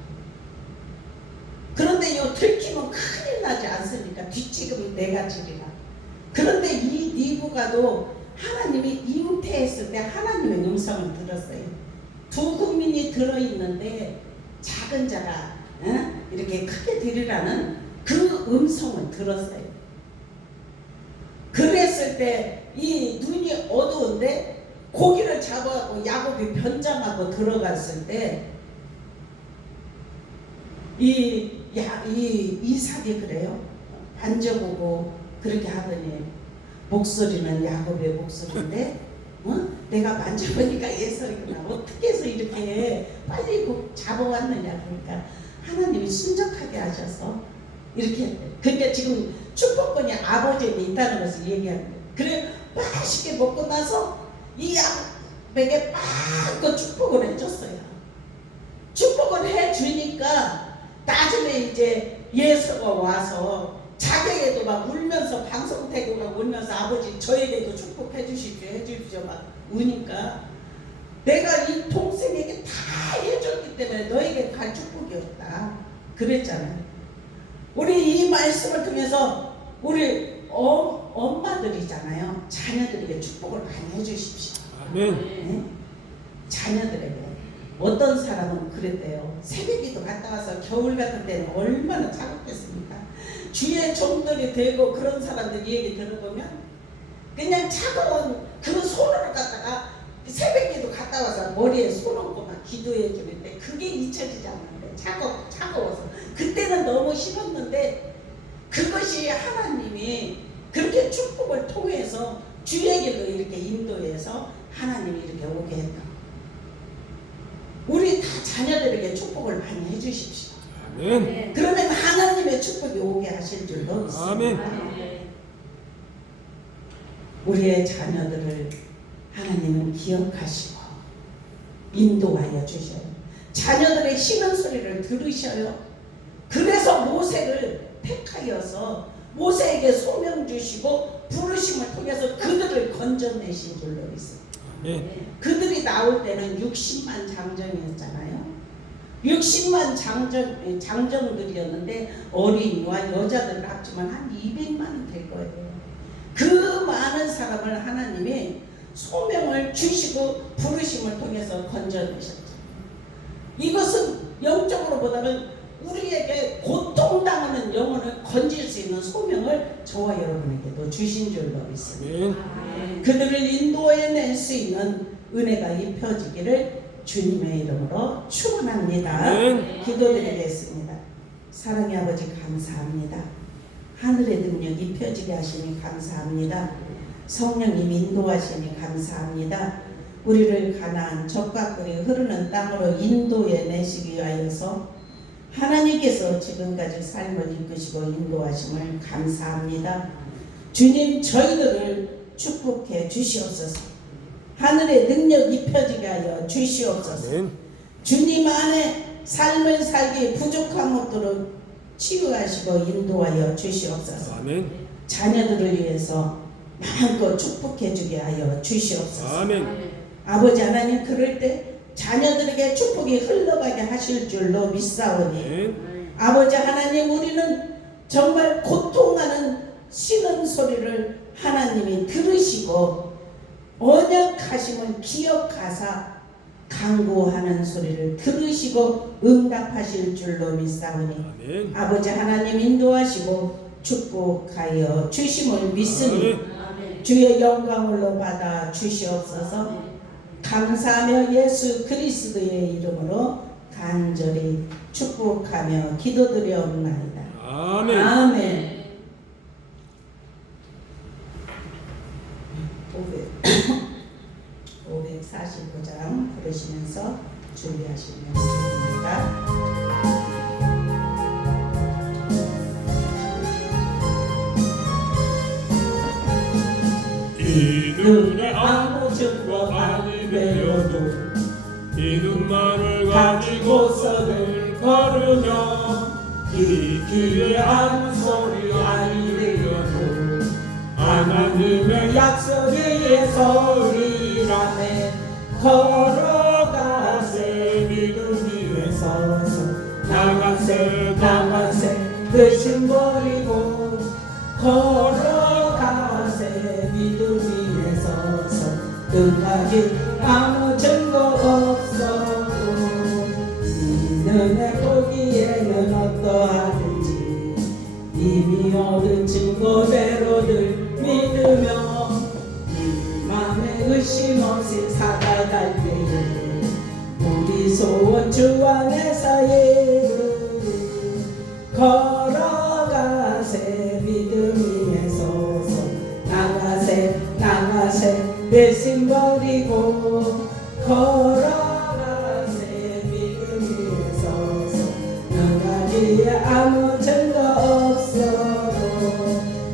그런데 요 들키면 큰일 나지 않습니까? 뒷지금이 내가 지리라. 그런데 이 니부가도 하나님이 잉태했을 때 하나님의 음성을 들었어요. 두 국민이 들어있는데 작은 자가 이렇게 크게 드리라는 그 음성을 들었어요. 그랬을 때 이 눈이 어두운데 고기를 잡아갖고 야곱이 변장하고 들어갔을 때 이삭이 그래요. 만져보고 그렇게 하더니 목소리는 야곱의 목소리인데 내가 만져보니까 예설이구나. 어떻게 해서 이렇게 빨리 잡아왔느냐. 그러니까 하나님이 순적하게 하셔서 이렇게 했대요. 그러니까 지금 축복권이 아버지에게 있다는 것을 얘기하는 거예요. 그래 맛있게 먹고 나서 이 야곱에게 마음껏 축복을 해줬어요. 축복을 해주니까 나중에 이제 예서가 와서 자기에게도 막 울면서 방송 태고 막 울면서 아버지 저에게도 축복해 주십시오 막 우니까 내가 이 동생에게 다 해줬기 때문에 너에게 갈 축복이 없다 그랬잖아요. 우리 이 말씀을 통해서 우리 엄마들이잖아요. 자녀들에게 축복을 많이 해주십시오. 아멘. 네? 자녀들에게. 어떤 사람은 그랬대요. 새벽기도 갔다 와서 겨울 같은 때는 얼마나 차갑겠습니까? 주위에 종들이 되고 그런 사람들 얘기 들어보면 그냥 차가운 그 손으로 갖다가 새벽기도 갔다 와서 머리에 손 얹고 막 기도해 주는데 그게 잊혀지지 않는데 차가워서 그때는 너무 싫었는데 그것이 하나님이 그렇게 축복을 통해서 주에게도 이렇게 인도해서 하나님이 이렇게 오게 했다. 우리 다 자녀들에게 축복을 많이 해주십시오. 아멘. 그러면 하나님의 축복이 오게 하실 줄도 믿습니다. 아멘. 우리의 자녀들을 하나님은 기억하시고 인도하여 주셔요. 자녀들의 쉬는 소리를 들으셔요. 그래서 모세를 택하여서 모세에게 소명 주시고 부르심을 통해서 그들을 건져내신 줄로 믿습니다. 아멘. 그들이 나올 때는 60만 장정이었잖아요. 60만 장정들이었는데 어린이와 여자들을 합치면 한 200만은 될 거예요. 그 많은 사람을 하나님이 소명을 주시고 부르심을 통해서 건져내셨죠. 이것은 영적으로 보다는 우리에게 고통당하는 영혼을 건질 수 있는 소명을 저와 여러분에게도 주신 줄로 믿습니다. 아멘. 그들을 인도해낼 수 있는 은혜가 입혀지기를 주님의 이름으로 축원합니다. 아멘. 기도드리겠습니다. 사랑의 아버지 감사합니다. 하늘의 능력 입혀지게 하시니 감사합니다. 성령님 인도하시니 감사합니다. 우리를 가나안 젖과 꿀이 흐르는 땅으로 인도해내시기 위하여서 하나님께서 지금까지 삶을 이끄시고 인도하심을 감사합니다. 주님 저희들을 축복해 주시옵소서. 하늘의 능력 입혀지게 하여 주시옵소서. 아멘. 주님 안에 삶을 살기 부족함 없도록 치유하시고 인도하여 주시옵소서. 아멘. 자녀들을 위해서 마음껏 축복해 주게 하여 주시옵소서. 아멘. 아버지 하나님 그럴 때 자녀들에게 축복이 흘러가게 하실 줄로 믿사오니 아멘. 아버지 하나님 우리는 정말 고통하는 쉬는 소리를 하나님이 들으시고 언약하심을 기억하사 간구하는 소리를 들으시고 응답하실 줄로 믿사오니 아멘. 아버지 하나님 인도하시고 축복하여 주심을 믿으니 아멘. 주의 영광으로 받아 주시옵소서. 감사하며 예수 그리스도의 이름으로 간절히 축복하며 기도드려옵나이다. 아멘. 아멘. 545장 부르시면서 준비하시면 됩니다. 이 눈에 아무 증거 많이 되어도 이 눈만을 가지고서는 걸으며 이 귀에 아무 소리 아니 들려도 하나님의 약속에 서리라네. 걸어가세 믿음 위에 서서 나가세 나가세 의심 버리고 걸어가세 믿음 위에 서서 끝까지 아무 증거 없어도 믿음의 보기에는 어떠하든지 이미 얻은 증거대로들 믿으며 이 맘에 의심 없이 살아갈 때에 우리 소원 주 안에서 이루리 걸어가세 믿음 위에 서서 나가세 나가세 내심 버리고 걸어가세 믿음 위에 서서 너가지에 아무 증거 없어도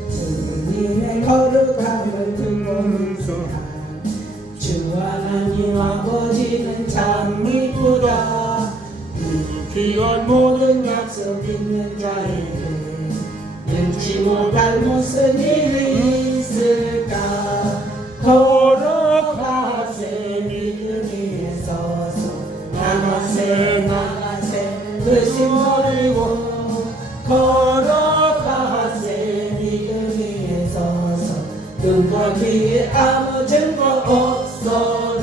주님의 거룩함을 듣고서 주 하나님 아버지는 참 이쁘다 귀한 모든 약속 있는 자에게 능치 못할 무슨 일이 있을까 걸어가세 믿음 위에 서서 나가세 나가세 의심 버리고 걸어가세 믿음 위에 서서 눈과 귀에 아무 증거 없어도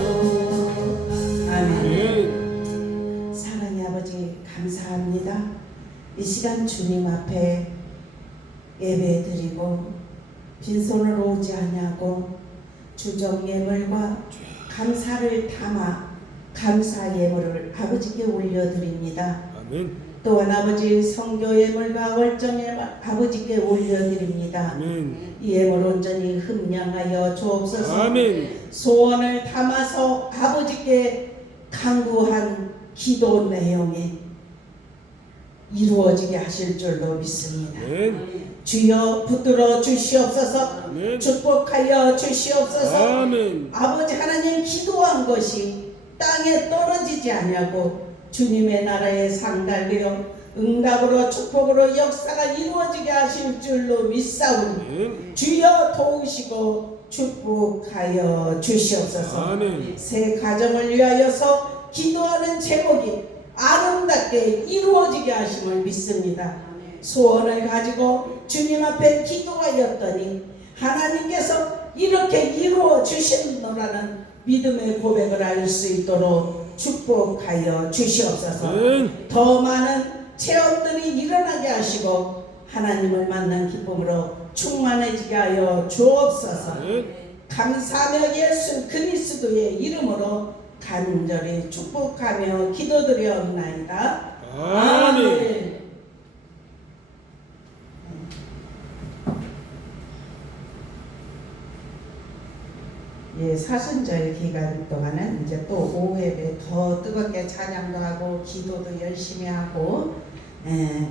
아멘. 사랑의 아버지 감사합니다. 이 시간 주님 앞에 예배 드리고 빈손으로 오지 아니하고 주정 예물과 감사를 담아 감사 예물을 아버지께 올려드립니다. 아멘. 또한 아버지 성교 예물과 월정 예물 아버지께 올려드립니다. 아멘. 이 예물 온전히 흠량하여 주옵소서. 아멘. 소원을 담아서 아버지께 간구한 기도 내용이 이루어지게 하실 줄로 믿습니다. 아멘. 주여 붙들어 주시옵소서. 아멘. 축복하여 주시옵소서. 아멘. 아버지 하나님 기도한 것이 땅에 떨어지지 아니하고 주님의 나라에 상달되어 응답으로 축복으로 역사가 이루어지게 하실 줄로 믿사오니 아멘. 주여 도우시고 축복하여 주시옵소서. 아멘. 새 가정을 위하여서 기도하는 제목이 아름답게 이루어지게 하심을 믿습니다. 소원을 가지고 주님 앞에 기도하였더니 하나님께서 이렇게 이루어 주신노라는 믿음의 고백을 알 수 있도록 축복하여 주시옵소서. 더 많은 체험들이 일어나게 하시고 하나님을 만난 기쁨으로 충만해지게 하여 주옵소서. 감사하며 예수 그리스도의 이름으로 간절히 축복하며 기도드리옵나이다. 아멘. 예, 사순절 기간 동안은 이제 또 오후 예배 더 뜨겁게 찬양도 하고 기도도 열심히 하고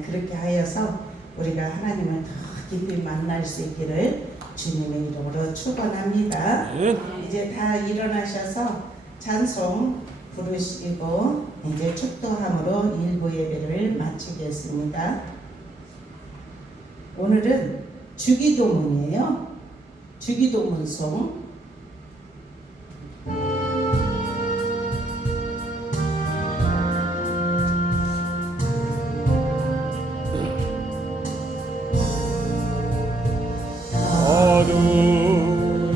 그렇게 하여서 우리가 하나님을 더 깊이 만날 수 있기를 주님의 이름으로 축원합니다. 이제 다 일어나셔서 찬송 부르시고 이제 축도함으로 일부 예배를 마치겠습니다. 오늘은 주기도문이에요. 주기도문송.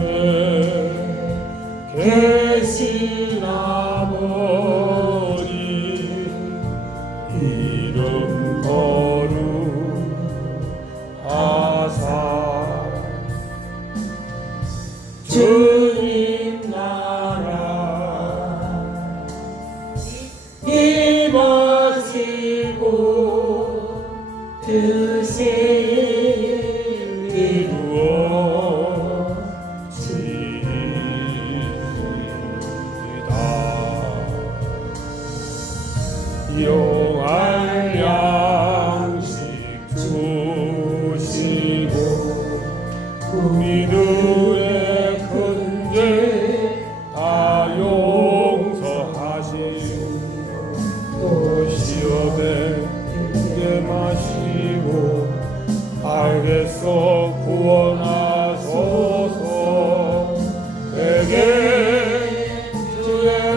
어둠에 계신 아버지 이름 거룩하사 주님 나라 임하시고 뜻이 용할 양식 주시고 우리들의 큰 죄 다 용서하시고 또 시험에 들게 마시고 알겠어 구원하소서. 내게 주의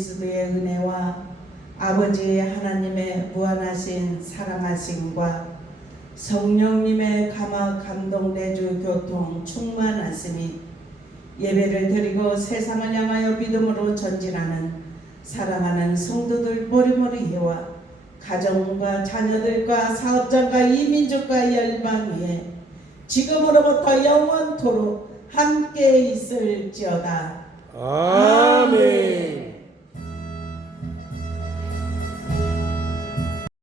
그리스도의 은혜와 아버지 하나님의 무한하신 사랑하심과 성령님의 감동 내주 교통 충만하심이 예배를 드리고 세상을 향하여 믿음으로 전진하는 사랑하는 성도들 보리모리와 가정과 자녀들과 사업장과 이민족과 열방 위에 지금으로부터 영원토록 함께 있을지어다. 아멘.